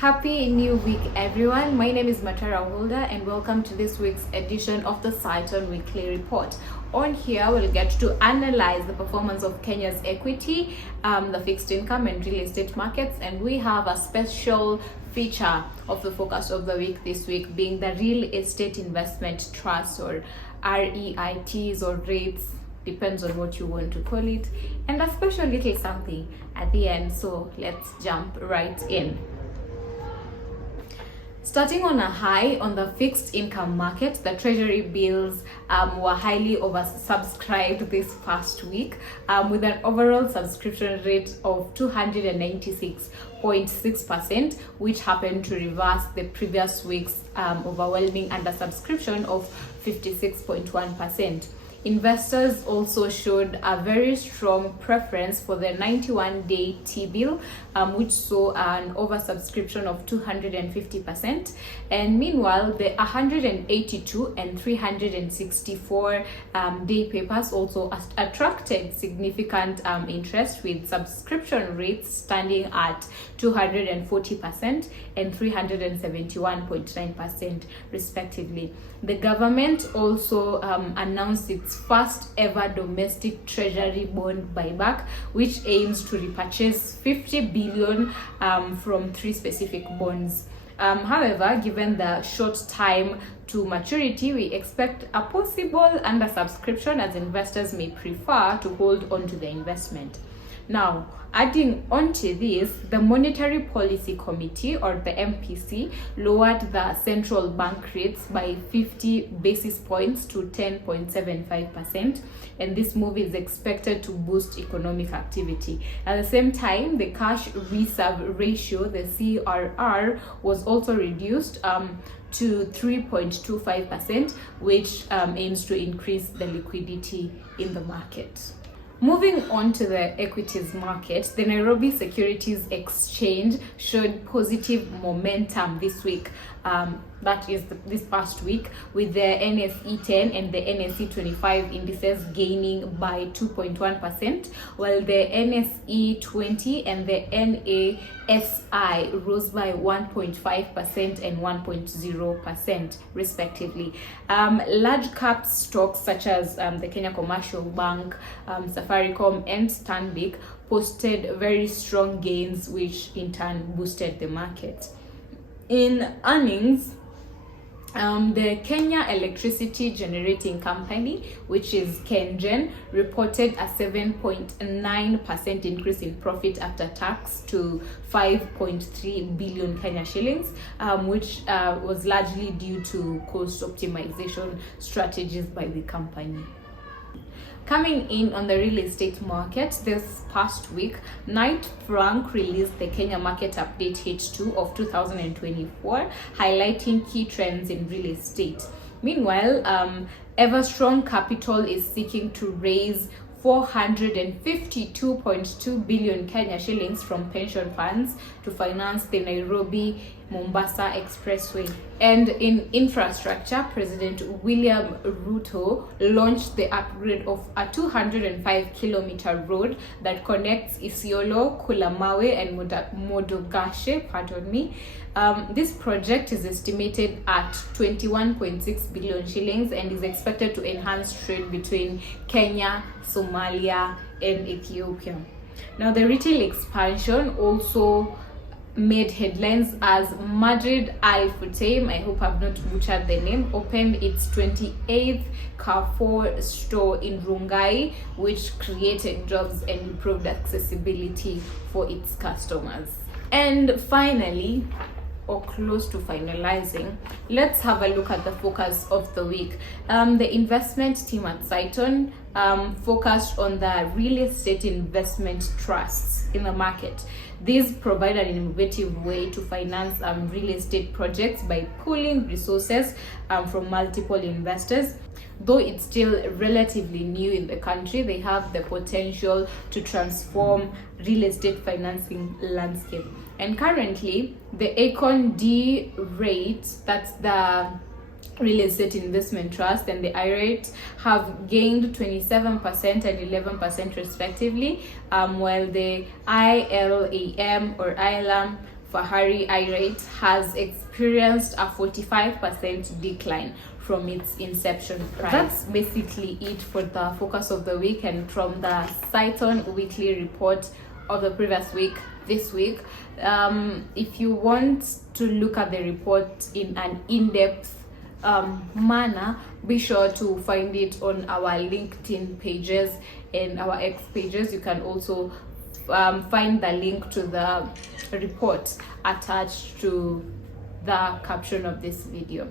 Happy new week, everyone. My name is Matara Holder and welcome to this week's edition of the Cytonn Weekly Report. On here, we'll get to analyze the performance of Kenya's equity, the fixed income and real estate markets, and we have a special feature of the focus of the week this week being the real estate investment trusts, or REITs or REITs, depends on what you want to call it, and a special little something at the end. So let's jump right in. Starting on a high on the fixed income market, the treasury bills were highly oversubscribed this past week, with an overall subscription rate of 296.6%, which happened to reverse the previous week's overwhelming undersubscription of 56.1%. Investors also showed a very strong preference for the 91-day T-bill, which saw an oversubscription of 250%. And meanwhile, the 182 and 364 day papers also attracted significant interest, with subscription rates standing at 240% and 371.9% respectively. The government also announced its first ever domestic treasury bond buyback, which aims to repurchase 50 billion from three specific bonds. However, given the short time to maturity, we expect a possible undersubscription, as investors may prefer to hold on to the investment. Now, adding on to this, the Monetary Policy Committee, or the MPC, lowered the central bank rates by 50 basis points to 10.75%, and this move is expected to boost economic activity. At the same time, the cash reserve ratio, the CRR, was also reduced to 3.25%, which aims to increase the liquidity in the market. Moving on to the equities market, the Nairobi Securities Exchange showed positive momentum this week. That is this past week, with the NSE 10 and the NSE 25 indices gaining by 2.1%, while the NSE 20 and the NASI rose by 1.5% and 1.0% respectively. Large cap stocks such as the Kenya Commercial Bank, Safaricom and Stanbic posted very strong gains, which in turn boosted the market. In earnings, the Kenya Electricity Generating Company, which is KenGen, reported a 7.9% increase in profit after tax to 5.3 billion Kenya shillings, which was largely due to cost optimization strategies by the company. Coming in on the real estate market this past week, Knight Frank released the Kenya Market Update H2 of 2024, highlighting key trends in real estate. Meanwhile, Everstrong Capital is seeking to raise 452.2 billion Kenya shillings from pension funds to finance the Nairobi-Mombasa Expressway. And in infrastructure, President William Ruto launched the upgrade of a 205-kilometer road that connects Isiolo, Kulamawe and Modogashe, This project is estimated at 21.6 billion shillings and is expected to enhance trade between Kenya, Somalia and Ethiopia. Now, the retail expansion also made headlines as Madrid Al Futtaim, I hope I've not butchered the name, opened its 28th Carrefour store in Rongai, which created jobs and improved accessibility for its customers. And finally, or close to finalizing, let's have a look at the focus of the week. The investment team at Cytonn focused on the real estate investment trusts in the market. These provide an innovative way to finance real estate projects by pooling resources from multiple investors. Though it's still relatively new in the country, they have the potential to transform real estate financing landscape. And currently, the Econ D rate, that's the real estate investment trust, and the I-REITs have gained 27% and 11% respectively, while the ILAM or ILAM Fahari rate has experienced a 45% decline from its inception price. That's basically it for the focus of the week, and from the Cytonn weekly report of the previous week, this week. If you want to look at the report in an in-depth manner, be sure to find it on our LinkedIn pages and our X pages. You can also find the link to the report attached to the caption of this video.